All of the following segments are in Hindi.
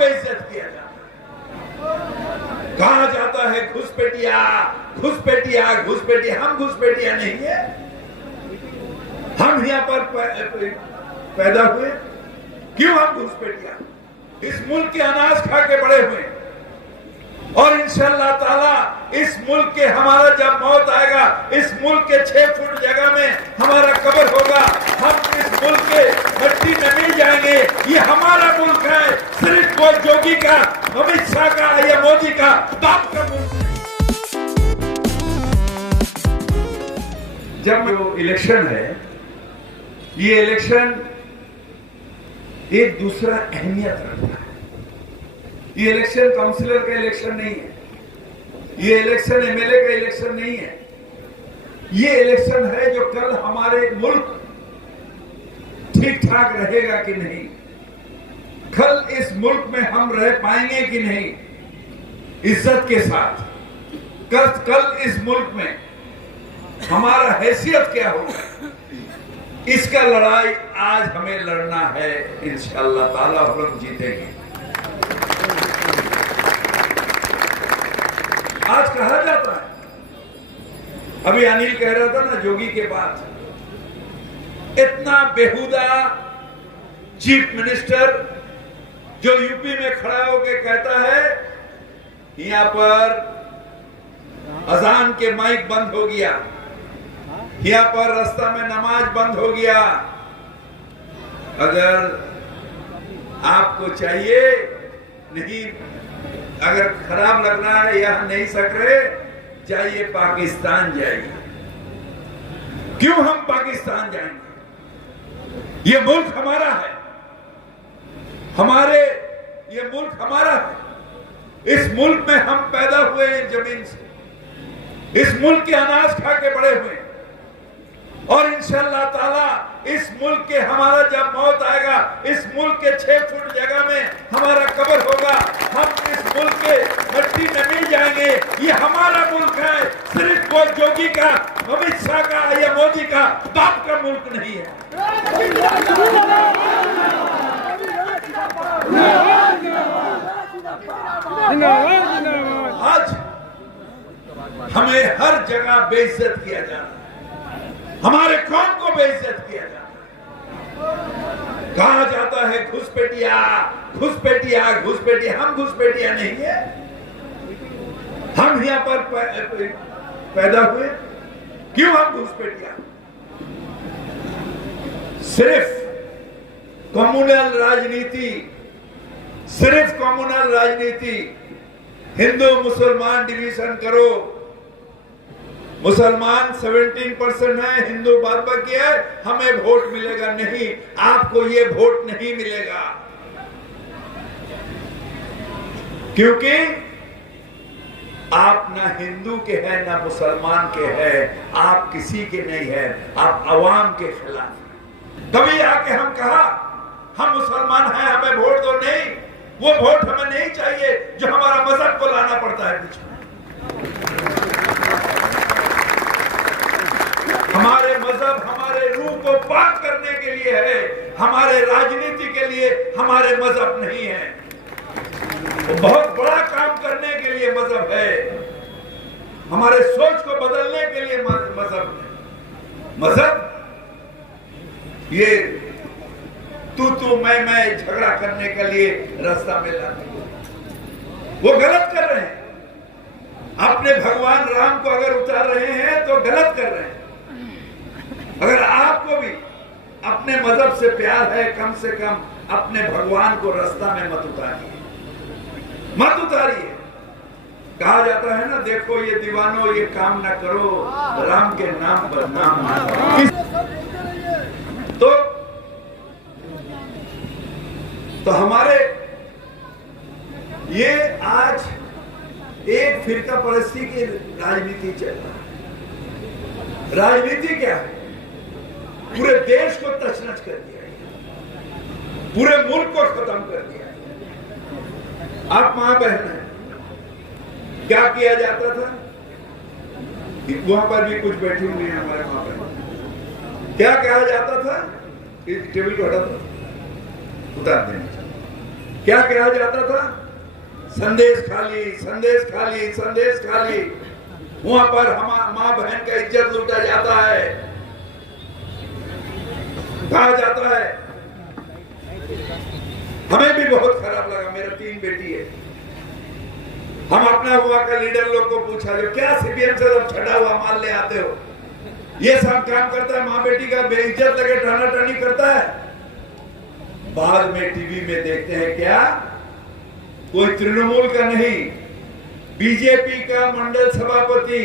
बेइज्जत किया जाता है। कहा जाता है घुसपैठिया घुसपैठिया घुसपैठिया। हम घुसपैठिया नहीं है, हम यहाँ पर पैदा हुए। क्यों हम घुसपैठिया? इस मुल्क के अनाज खा के बड़े हुए और इंशाअल्लाह ताला इस मुल्क के हमारा जब मौत आएगा, इस मुल्क के 6 फुट जगह में हमारा कब्र होगा। हम इस मुल्क के मिट्टी में मिल जाएंगे। ये हमारा मुल्क है, सिर्फ कोई जोगी का, अमित शाह का या मोदी का बाप का मुल्क। जब जो इलेक्शन है, ये इलेक्शन एक दूसरा अहमियत रखता है। ये इलेक्शन काउंसिलर का इलेक्शन नहीं है, ये इलेक्शन एमएलए का इलेक्शन नहीं है। ये इलेक्शन है जो कल हमारे मुल्क ठीक ठाक रहेगा कि नहीं, कल इस मुल्क में हम रह पाएंगे कि नहीं इज्जत के साथ, कल इस मुल्क में हमारा हैसियत क्या होगा, इसका लड़ाई आज हमें लड़ना है। इंशाअल्लाह ताला हम जीतेंगे। आज कहा जाता है, अभी अनिल कह रहा था ना जोगी के बाद, इतना बेहुदा चीफ मिनिस्टर जो यूपी में खड़ा होकर कहता है यहां पर अजान के माइक बंद हो गया, यहाँ पर रास्ता में नमाज बंद हो गया। अगर आपको चाहिए नहीं, अगर खराब लग रहा है, यह नहीं सक रहे, जाइए पाकिस्तान जाइए। क्यों हम पाकिस्तान जाएंगे? ये मुल्क हमारा है, ये मुल्क हमारा है। इस मुल्क में हम पैदा हुए हैं जमीन से, इस मुल्क के अनाज खा के बड़े हुए हैं और इंशाअल्लाह ताला इस मुल्क के हमारा जब मौत आएगा, इस मुल्क के 6 फुट जगह में हमारा कब्र होगा। हम इस मुल्क के मिट्टी में मिल जाएंगे। ये हमारा मुल्क है, सिर्फ कोई जोगी का, अमित शाह का या मोदी का बाप का मुल्क नहीं है। आज हमें हर जगह बेइज्जत किया जा रहा है, हमारे कौम को बेइज्जत किया जाता है। कहा जाता है घुसपैठिया घुसपैठिया घुसपैठिया। हम घुसपैठिया नहीं है, हम यहाँ पर पैदा हुए। क्यों हम घुसपैठिया? सिर्फ कम्युनल राजनीति, सिर्फ कम्युनल राजनीति, हिंदू मुसलमान डिवीजन करो। मुसलमान 17% है, हिंदू बाद बाकी है, हमें वोट मिलेगा नहीं, आपको ये वोट नहीं मिलेगा। क्योंकि आप ना हिंदू के हैं ना मुसलमान के हैं, आप किसी के नहीं है, आप अवाम के खिलाफ। कभी आके हम कहा हम मुसलमान हैं, हमें वोट दो, नहीं, वो वोट हमें नहीं चाहिए जो हमारा मजहब को लाना पड़ता है पीछे। हमारे मजहब हमारे रूह को पाक करने के लिए है, हमारे राजनीति के लिए हमारे मजहब नहीं है। तो बहुत बड़ा काम करने के लिए मजहब है, हमारे सोच को बदलने के लिए मजहब है। मजहब ये तू मैं झगड़ा करने के लिए रास्ता में लाते, वो गलत कर रहे हैं। अपने भगवान राम को अगर उतार रहे हैं तो गलत कर रहे हैं। अगर आपको भी अपने मजहब से प्यार है, कम से कम अपने भगवान को रास्ता में मत उतारिए, मत उतारिए। कहा जाता है ना, देखो ये दीवानों ये काम ना करो, राम के नाम पर नाम ना करो। तो हमारे ये आज एक फिरका परस्ती की राजनीति चल रहा है। राजनीति क्या है? पूरे देश को तछनछ कर दिया, पूरे मुल्क को खत्म कर दिया। आप मां बहन हैं, क्या किया जाता था? वहां पर भी कुछ बैठी हुई है हमारे मां बहन। क्या कहा जाता था? टेबल को हटा दो, उतार देना। क्या कहा जाता था? संदेश खाली, संदेश खाली, संदेश खाली। वहां पर मां बहन का इज्जत लूटा जाता है। कहा जाता है, हमें भी बहुत खराब लगा। मेरा 3 बेटी है। हम अपना हुआ का लीडर लोग को पूछा, जो क्या सीपीएम से सब छटा हुआ माल ले आते हो? ये सब काम करता है, माँ बेटी का बेइज्जत लगे टाना टानी करता है। बाद में टीवी में देखते हैं क्या कोई तृणमूल का नहीं, बीजेपी का मंडल सभापति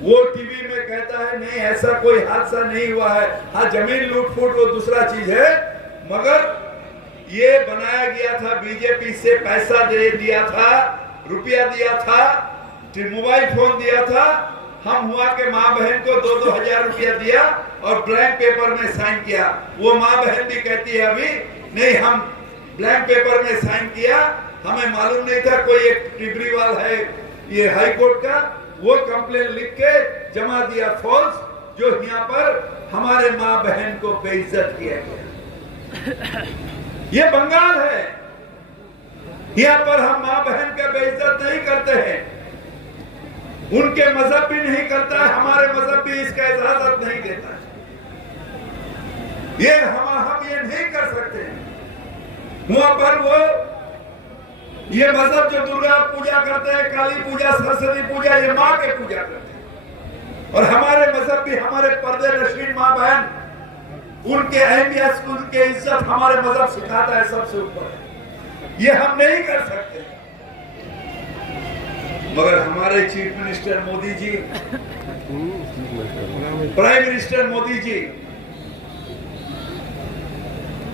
वो टीवी में कहता है नहीं ऐसा कोई हादसा नहीं हुआ है। हाँ, जमीन लूटफूट वो दूसरा चीज है, मगर ये बनाया गया था, बीजेपी से पैसा दे दिया था, रुपया दिया था, मोबाइल फोन दिया था। हम हुआ के माँ बहन को 2-2 हजार रुपया दिया और ब्लैंक पेपर में साइन किया। वो माँ बहन भी कहती है अभी नहीं, हम ब्लैंक पेपर में साइन किया, हमें मालूम नहीं था कोई एक टिब्रीवाल है ये हाई कोर्ट का, वो कंप्लेन लिख के जमा दिया फॉल्स, जो यहाँ पर हमारे माँ बहन को बेइज्जत किया गया। ये बंगाल है, यहाँ पर हम माँ बहन का बेइज्जत नहीं करते हैं, उनके मजहब भी नहीं करता है, हमारे मजहब भी इसका इजाजत नहीं देता है। ये हम ये नहीं कर सकते। वहां पर वो ये मजहब जो दुर्गा पूजा करते हैं, काली पूजा, सरस्वती पूजा, ये माँ के पूजा करते हैं। और हमारे मजहब भी, हमारे पर्दे नशीन माँ बहन, उनके अहमियत, उनके इज्जत हमारे मजहब सिखाता है सबसे ऊपर। ये हम नहीं कर सकते। मगर हमारे chief minister Modi ji, prime minister Modi ji,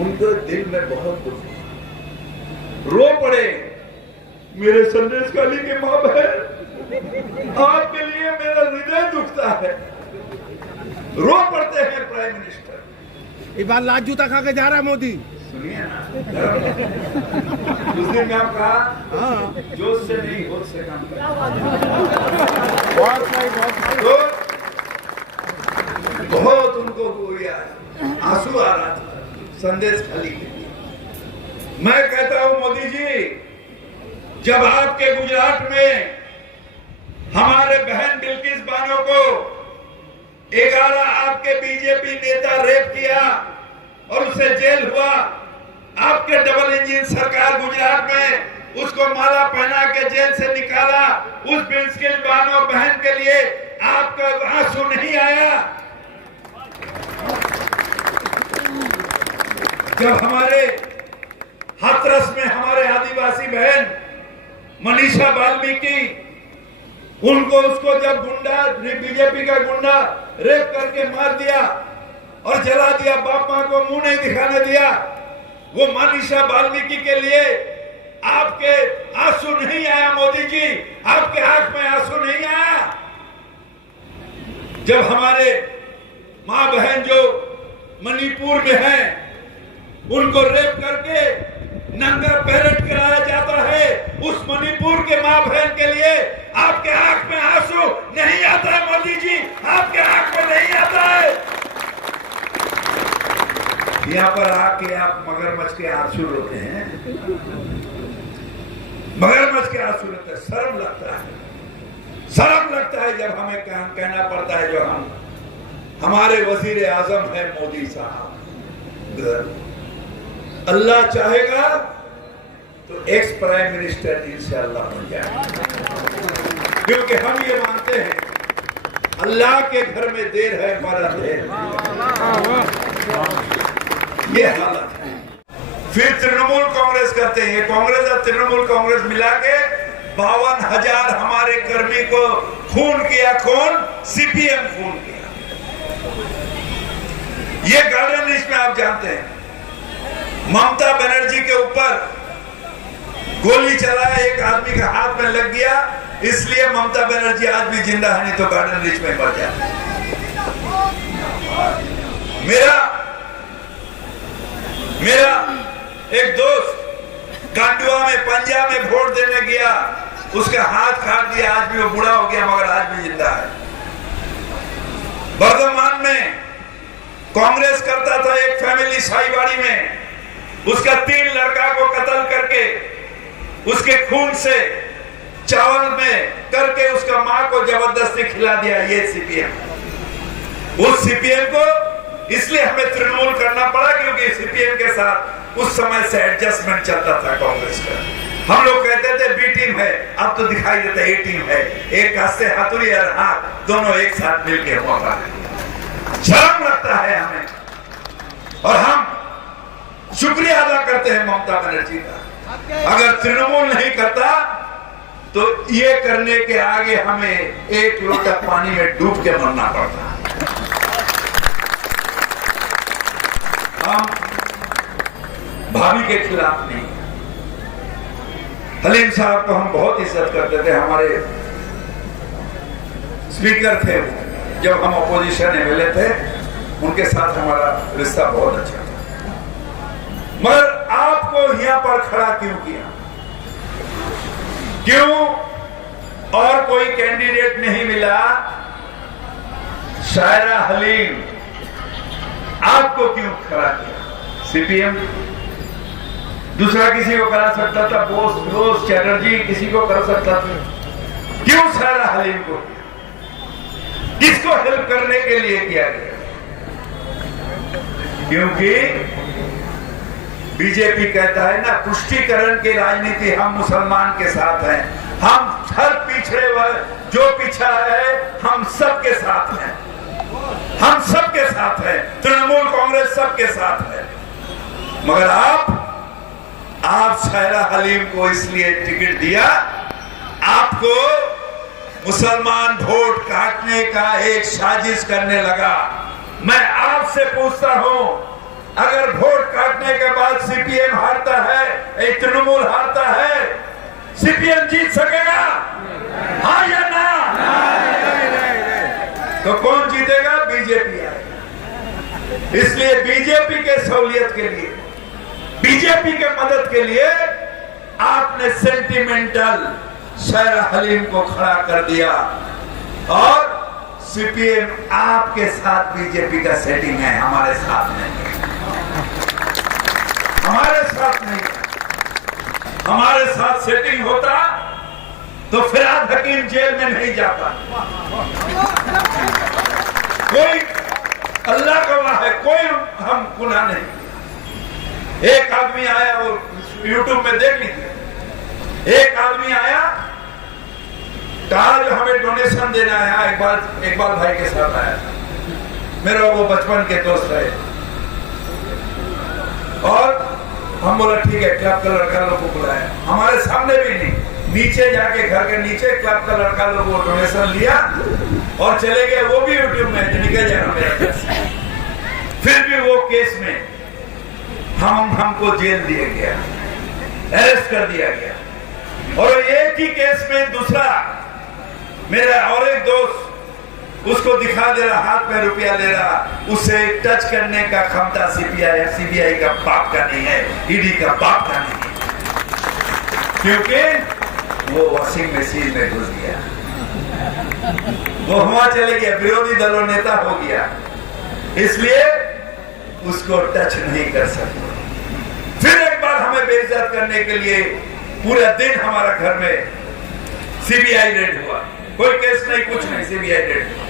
उनके दिल में बहुत दुख, रो पड़े। मेरे संदेश खाली के माँ बहन, आपके लिए मेरा हृदय दुखता है। रो पड़ते हैं प्राइम मिनिस्टर। ये बार लात जूता खा के जा रहा है मोदी। सुनिए ना, उस दिन में आप कहा जोश से नहीं होश से काम करें। बहुत उनको आंसू आ रहा था संदेश खाली के लिए। मैं कहता हूं मोदी जी, जब आपके गुजरात में हमारे बहन बिल्किस बानो को 11 आपके बीजेपी नेता रेप किया और उसे जेल हुआ, आपके डबल इंजन सरकार गुजरात में उसको माला पहना के जेल से निकाला, उस बिल्किस बानो बहन के लिए आपका आंसू नहीं आया? जब हमारे हाथरस में हमारे आदिवासी बहन मनीषा वाल्मीकि, उनको उसको जब गुंडा, बीजेपी का गुंडा रेप करके मार दिया और जला दिया, बाप मां को मुंह नहीं दिखाने दिया, वो मनीषा वाल्मीकि के लिए आपके आंसू नहीं आया? मोदी जी, आपके आंख में आंसू नहीं आया? जब हमारे मां बहन जो मणिपुर में हैं, उनको रेप करके नंगा पैरेड कराया जाता है, उस मणिपुर के मां बहन के लिए आपके आंख में आंसू नहीं आता है? मोदी जी, आपके आंख में नहीं आता है? यहाँ पर आके आप मगरमच्छ के आंसू रोते हैं, मगरमच्छ के आंसू रोते हैं। शर्म लगता है, शर्म लगता है जब हमें कहना पड़ता है, जो हम हमारे वजीर आजम है मोदी साहब, अल्लाह चाहेगा तो एक्स प्राइम मिनिस्टर इंशाअल्लाह बन जाएगा, क्योंकि हम ये मानते हैं अल्लाह के घर में देर है पर अंधेर। ये हालत है। फिर तृणमूल कांग्रेस करते हैं, कांग्रेस और तृणमूल कांग्रेस मिला के 52,000 हमारे कर्मी को खून किया। कौन? सीपीएम खून किया। ये गार्डन लिस्ट में आप जानते हैं, ममता बनर्जी के ऊपर गोली चलाया, एक आदमी का हाथ में लग गया, इसलिए ममता बनर्जी आज भी जिंदा है, नहीं तो गार्डन रिच में मर जाता। मेरा एक दोस्त कांडुआ में, पंजाब में वोट देने गया, उसका हाथ काट दिया, आज भी वो बूढ़ा हो गया मगर आज भी जिंदा है। बर्धमान में कांग्रेस करता था एक फैमिली साईवाड़ी में, उसका 3 लड़का को कत्ल करके उसके खून से चावल में करके उसका मां को जबरदस्ती खिला दिया, ये सीपीएम। उस सीपीएम को इसलिए हमें तृणमूल करना पड़ा क्योंकि सीपीएम के साथ उस समय से एडजस्टमेंट चलता था कांग्रेस का। हम लोग कहते थे बी टीम है, अब तो दिखाई देता ए टीम है। एक हाथ से हथुड़ी और हाथ दोनों एक साथ मिलके हुआ है। शर्म लगता है हमें, और हम शुक्रिया अदा करते हैं ममता बनर्जी का। अगर तृणमूल नहीं करता तो ये करने के आगे हमें 1 लोटा पानी में डूब के मरना पड़ता। हम भाभी के खिलाफ नहीं। हलीम साहब को हम बहुत इज्जत करते थे, हमारे स्पीकर थे जब हम अपोजिशन एमएलए थे, उनके साथ हमारा रिश्ता बहुत अच्छा था। मगर आपको यहां पर खड़ा क्यों किया? क्यों और कोई कैंडिडेट नहीं मिला? शायरा हलीम आपको क्यों खड़ा किया? सीपीएम दूसरा किसी को करा सकता था, बोस चैटर्जी किसी को कर सकता था, क्यों शायरा हलीम को? किसको हेल्प करने के लिए किया गया? क्योंकि बीजेपी कहता है ना, पुष्टिकरण की राजनीति, हम मुसलमान के साथ हैं, हम हर पिछड़े वर्ग जो पिछड़ा है हम सबके साथ हैं, हम सबके साथ हैं, तृणमूल कांग्रेस सबके साथ है। मगर आप शायरा हलीम को इसलिए टिकट दिया, आपको मुसलमान वोट काटने का एक साजिश करने लगा। मैं आपसे पूछता हूं, अगर वोट काटने के बाद सीपीएम हारता है, तृणमूल हारता है, सीपीएम जीत सकेगा? हाँ या ना? तो कौन जीतेगा? बीजेपी आएगा। इसलिए बीजेपी के सहूलियत के लिए, बीजेपी के मदद के लिए आपने सेंटिमेंटल शायरा हलीम को खड़ा कर दिया, और सीपीएम आपके साथ बीजेपी का सेटिंग है, हमारे साथ नहीं, हमारे साथ नहीं। हमारे साथ सेटिंग होता तो फिरहाद हकीम जेल में नहीं जाता। कोई अल्लाह का वाह है, कोई हम गुनाह नहीं। एक आदमी आया, वो यूट्यूब में देख लीजिए, एक आदमी आया, कहा जो हमें डोनेशन देना है। इकबाल भाई के साथ आया, मेरा वो बचपन के दोस्त है, और हम बोला ठीक है, क्लब का लड़का लोग को बुलाया, हमारे सामने भी नहीं, नीचे जाके घर के नीचे क्लब का लड़का लोग वो डोनेशन लिया और चले गए। वो भी यूट्यूब में निकल जाएगा मेरा पैसा। फिर भी वो केस में हमको जेल दिया गया, अरेस्ट कर दिया गया। और एक ही केस में दूसरा मेरा और एक दोस्त उसको दिखा दे रहा, हाथ में रुपया ले रहा, उसे टच करने का क्षमता सीबीआई का बाप का नहीं है, ईडी का बाप का नहीं है, क्योंकि वो वॉशिंग मशीन में घुस गया, वो हुआ चले गया, विरोधी दलों नेता हो गया, इसलिए उसको टच नहीं कर सकते। फिर एक बार हमें बेइज्जत करने के लिए पूरा दिन हमारा घर में सीबीआई रेड हुआ, कोई केस नहीं, कुछ नहीं, सीबीआई रेड हुआ।